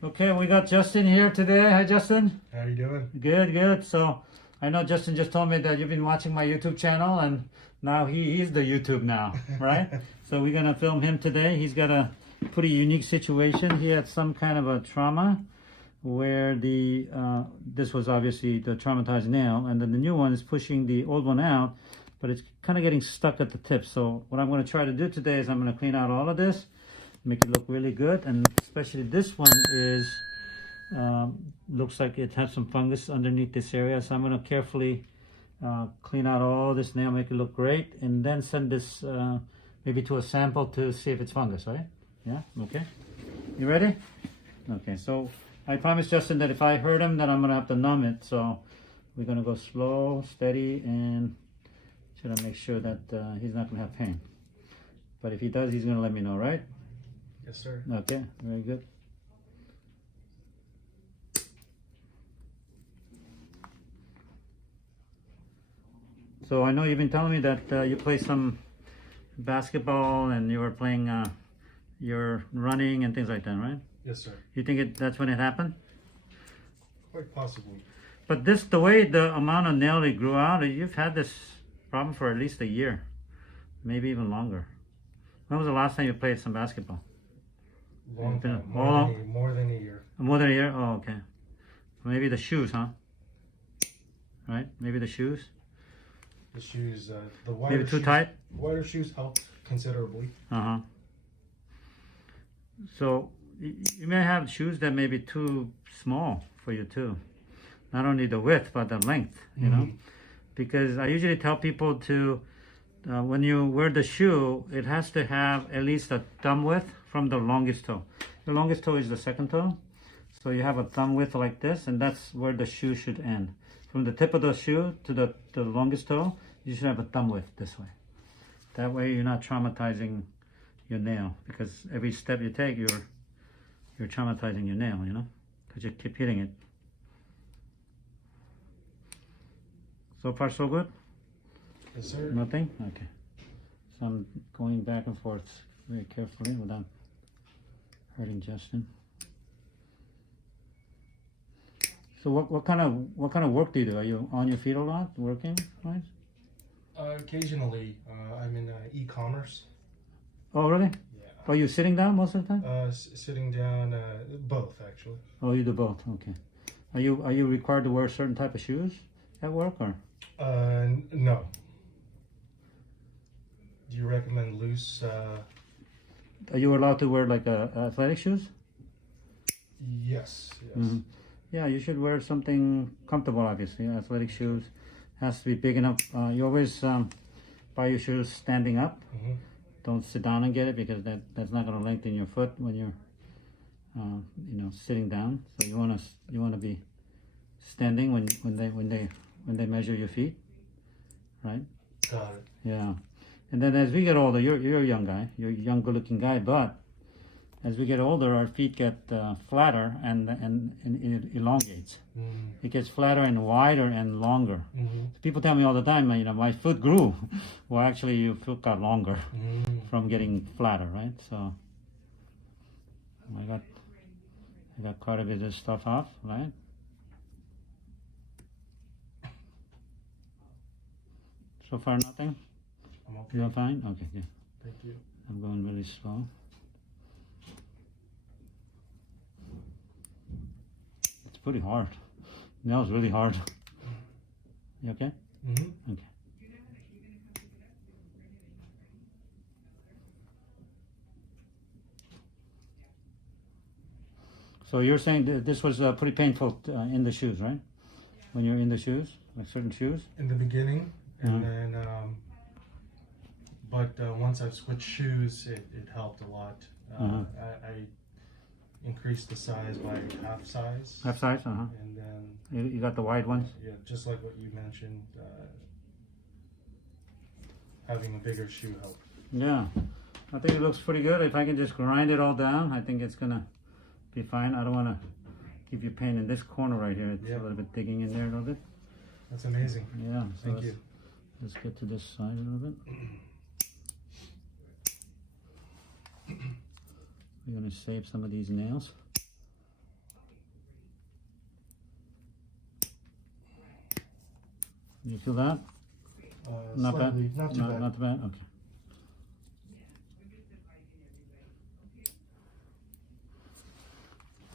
Okay, we got Justin here today. Hi, Justin. How you doing? Good, good. So I know Justin just told me that you've been watching my YouTube channel, and now he's the YouTube now, right? So we're gonna film him today. He's got a pretty unique situation. He had some kind of a trauma where this was obviously the traumatized nail, and then the new one is pushing the old one out, but it's kind of getting stuck at the tip. So what I'm going to try to do today is I'm going to clean out all of this, make it look really good, and especially this one is looks like it has some fungus underneath this area. So I'm going to carefully clean out all this nail, make it look great, and then send this maybe to a sample to see if it's fungus, right? Yeah, okay. You ready? Okay, so I promised Justin that if I hurt him, then I'm gonna have to numb it. So we're gonna go slow, steady, and try to make sure that he's not gonna have pain. But if he does, he's gonna let me know, right? Yes, sir. Okay, very good. So I know you've been telling me that you play some basketball and you were playing, you're running and things like that, right? Yes, sir. You think that's when it happened? Quite possibly. But the way the amount of nail it grew out, you've had this problem for at least a year, maybe even longer. When was the last time you played some basketball? Long time. More than a year. More than a year? Oh, okay. Maybe the shoes, huh? Right? Maybe the shoes? The shoes, the wider maybe too shoes, tight? Wider shoes helped considerably. Uh-huh. So you may have shoes that may be too small for you too. Not only the width, but the length, you know? Because I usually tell people to, when you wear the shoe, it has to have at least a thumb width from the longest toe. The longest toe is the second toe. So you have a thumb width like this, and that's where the shoe should end. From the tip of the shoe to the longest toe, you should have a thumb width this way. That way you're not traumatizing your nail, because every step you take, you're traumatizing your nail, you know, because you keep hitting it. So far, so good? Yes, sir. Nothing? Okay. So I'm going back and forth very carefully without hurting Justin. So what kind of work do you do? Are you on your feet a lot, working, right? Occasionally, I'm in e-commerce. Oh, really? Yeah. Are you sitting down most of the time? Sitting down, both actually. Oh, you do both. Okay. Are you required to wear a certain type of shoes at work, or? No. Do you recommend loose? Are you allowed to wear like athletic shoes? Yes. Yes. Mm-hmm. Yeah, you should wear something comfortable. Obviously, athletic shoes has to be big enough. You always buy your shoes standing up. Mm-hmm. Don't sit down and get it, because that's not going to lengthen your foot when you're sitting down. So you want to be standing when they measure your feet, right? Got it. Yeah. And then as we get older, you're a young guy. You're a young, good-looking guy, but as we get older, our feet get flatter and it elongates. It gets flatter and wider and longer. People tell me all the time, my foot grew. Well, actually, your foot got longer from getting flatter, right? So I got quite a bit of stuff off, right? So far, nothing? I'm okay. You're fine? Okay, good. Thank you. I'm going really slow. It's pretty hard. Nail's really hard. You okay? Mm-hmm. Okay. So you're saying that this was pretty painful in the shoes, right? When you're in the shoes, like certain shoes? In the beginning, and then, but once I've switched shoes, it helped a lot. I increased the size by half size. Half size, And then you got the wide ones? yeah, just like what you mentioned, having a bigger shoe helped. Yeah, I think it looks pretty good. If I can just grind it all down, I think it's gonna be fine. I don't want to give you pain in this corner right here. It's a little bit digging in there a little bit. That's amazing. Yeah, so Thank you. Let's get to this side a little bit. We're gonna save some of these nails. You feel that? Not Slightly, bad? not too bad. Not too bad? Okay.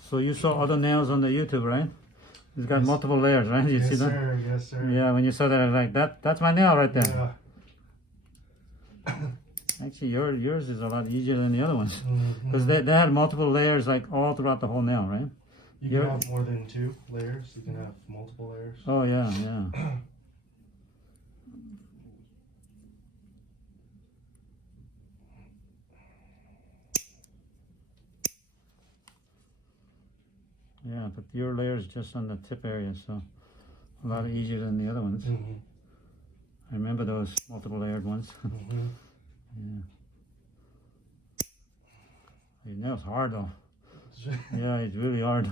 So you saw other nails on the YouTube, right? It's got Yes. multiple layers, right? You Yes, see that? sir. Yes, sir. Yeah, when you saw that, I was like, that's my nail right there. Yeah. Actually, yours is a lot easier than the other ones. Mhm. Because they had multiple layers like all throughout the whole nail, right? You You're- can have more than 2 layers. You can have multiple layers. Oh, yeah, yeah. Yeah, but your layer is just on the tip area, so a lot easier than the other ones. Mhm. I remember those multiple layered ones. Mhm. Yeah. Your nail's hard though. Yeah, it's really hard.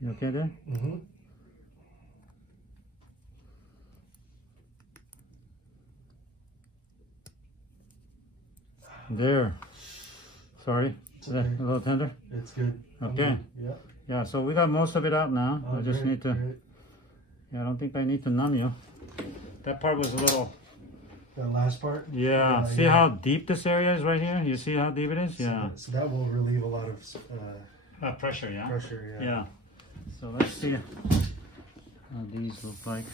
You okay there? Mhm. There. Sorry. It's Is that okay. a little tender? It's good. Okay. Yeah. Yeah, so we got most of it out now. Oh, I just great, need to, great. yeah, I don't think I need to numb you. That part was a little, That last part. yeah. See yeah. how deep this area is right here? You see how deep it is? Yeah. So that will relieve a lot of Pressure, yeah. pressure. Yeah. Yeah. So let's see how these look like.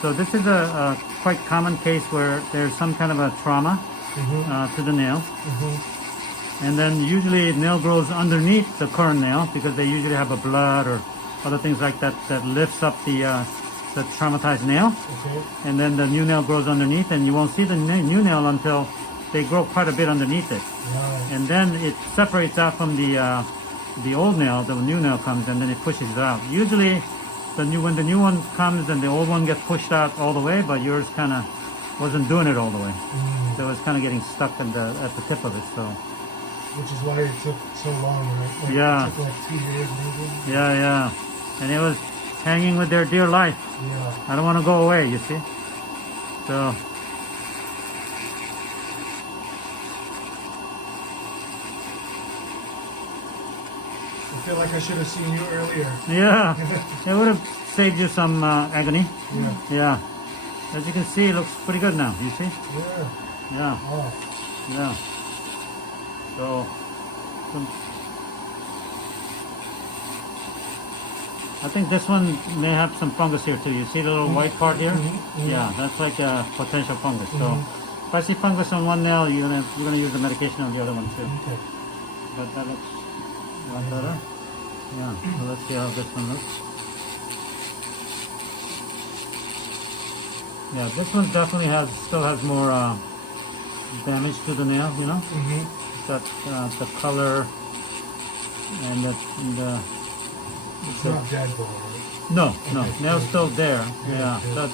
So this is a quite common case where there's some kind of a trauma to the nail. And then usually nail grows underneath the current nail because they usually have a blood or other things like that that lifts up the traumatized nail. Okay. And then the new nail grows underneath, and you won't see the new nail until they grow quite a bit underneath it. Right. And then it separates out from the old nail. The new nail comes, and then it pushes it out. Usually, when the new one comes, then the old one gets pushed out all the way, but yours kind of wasn't doing it all the way. So it's kind of getting stuck at the tip of it. So. Which is why it took so long, right? Like, Yeah. It took like 2 years maybe. Yeah, yeah. And it was hanging with their dear life. Yeah. I don't want to go away, you see. So, I feel like I should have seen you earlier. yeah, it would have saved you some agony. Yeah. Yeah. As you can see, it looks pretty good now, you see? Yeah. Yeah, Oh. yeah. So, I think this one may have some fungus here too. You see the little white part here? Yeah, that's like a potential fungus. So, if I see fungus on one nail, you're gonna use the medication on the other one too. Okay. But that looks a lot better. Yeah, so let's see how this one looks. Yeah, this one definitely still has more damage to the nail, you know? It's got the color and the It's not dead though, right? no, Okay, nail's good. still there. Good, Yeah, good. but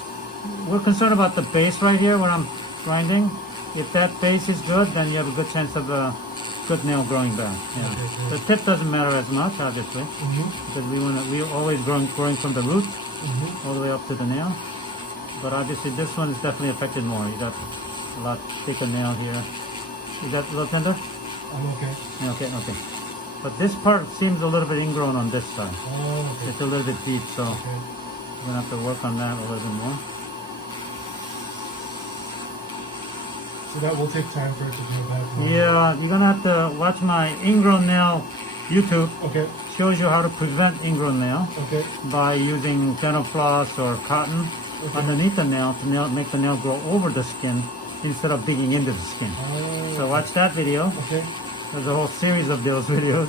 we're concerned about the base right here when I'm grinding. If that base is good, then you have a good chance of a good nail growing back. Yeah, Okay, good. the tip doesn't matter as much, obviously, because we're always growing from the root all the way up to the nail. But obviously, this one is definitely affected more. You got a lot thicker nail here. Is that a little tender? I'm okay. Yeah, okay. But this part seems a little bit ingrown on this side. Oh, okay. It's a little bit deep, so Okay. we're gonna have to work on that a little bit more. So that will take time for it to grow back. Yeah, you're gonna have to watch my ingrown nail YouTube. Okay. Shows you how to prevent ingrown nail Okay. by using dental floss or cotton underneath the nail to make the nail grow over the skin instead of digging into the skin. Oh, So watch that video. okay. There's a whole series of those videos,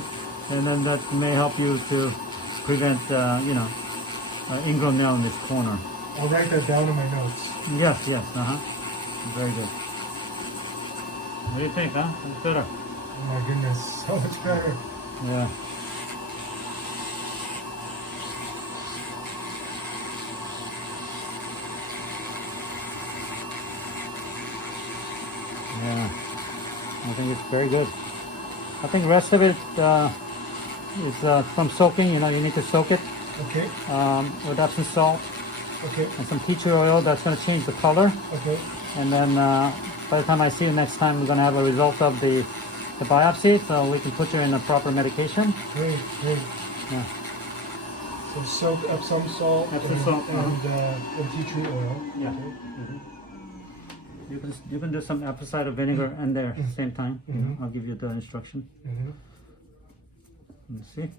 and then that may help you to prevent, ingrown nail in this corner. I'll write that down in my notes. Yes, very good. What do you think, huh? It's better. Oh my goodness, so much better. Yeah. Yeah. I think it's very good. I think rest of it is from soaking. You know, you need to soak it Okay. with Epsom salt Okay. and some tea tree oil. That's going to change the color. Okay. And then by the time I see you next time, we're going to have a result of the biopsy, so we can put you in the proper medication. Great. Great. Yeah. So soak Epsom salt Epsom salt, and tea tree oil. Yeah. Okay. You can do some apple cider vinegar in there at the same time. Mhm. I'll give you the instruction. Mm-hmm. Let me see.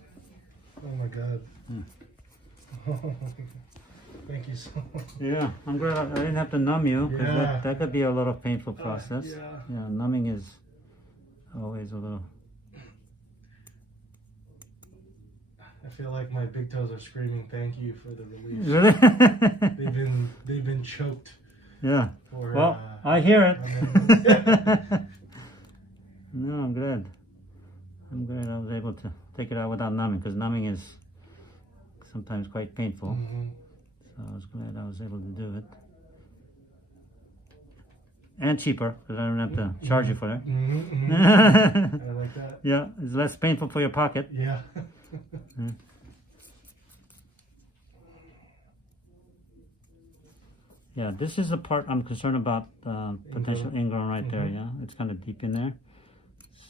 Oh my God. Hmm. Thank you so much. Yeah, I'm glad I didn't have to numb you, because Yeah. that could be a little painful process. Yeah. Yeah, numbing is always a little. I feel like my big toes are screaming thank you for the relief. Really? They've been choked Yeah. for Well, I hear it. it. No, I'm glad. I'm glad I was able to take it out without numbing, because numbing is sometimes quite painful. Mhm. So I was glad I was able to do it. And cheaper, because I don't have to charge you for it. Mhm, mhm. I like that. Yeah, it's less painful for your pocket. Yeah. Yeah, this is the part I'm concerned about, potential ingrown right there, Mhm. yeah? It's kind of deep in there.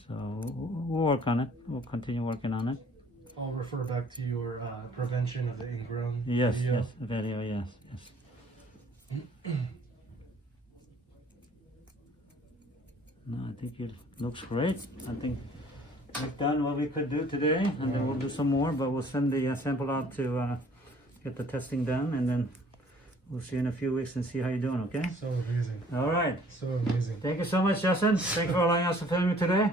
So we'll work on it. We'll continue working on it. I'll refer back to your prevention of the ingrown Yes, video. yes, video, yes, yes. No, I think it looks great. I think we've done what we could do today, and then we'll do some more, but we'll send the sample out to get the testing done, and then we'll see you in a few weeks and see how you're doing, okay? So amazing. All right. So amazing. Thank you so much, Justin. Thanks for allowing us to film you today.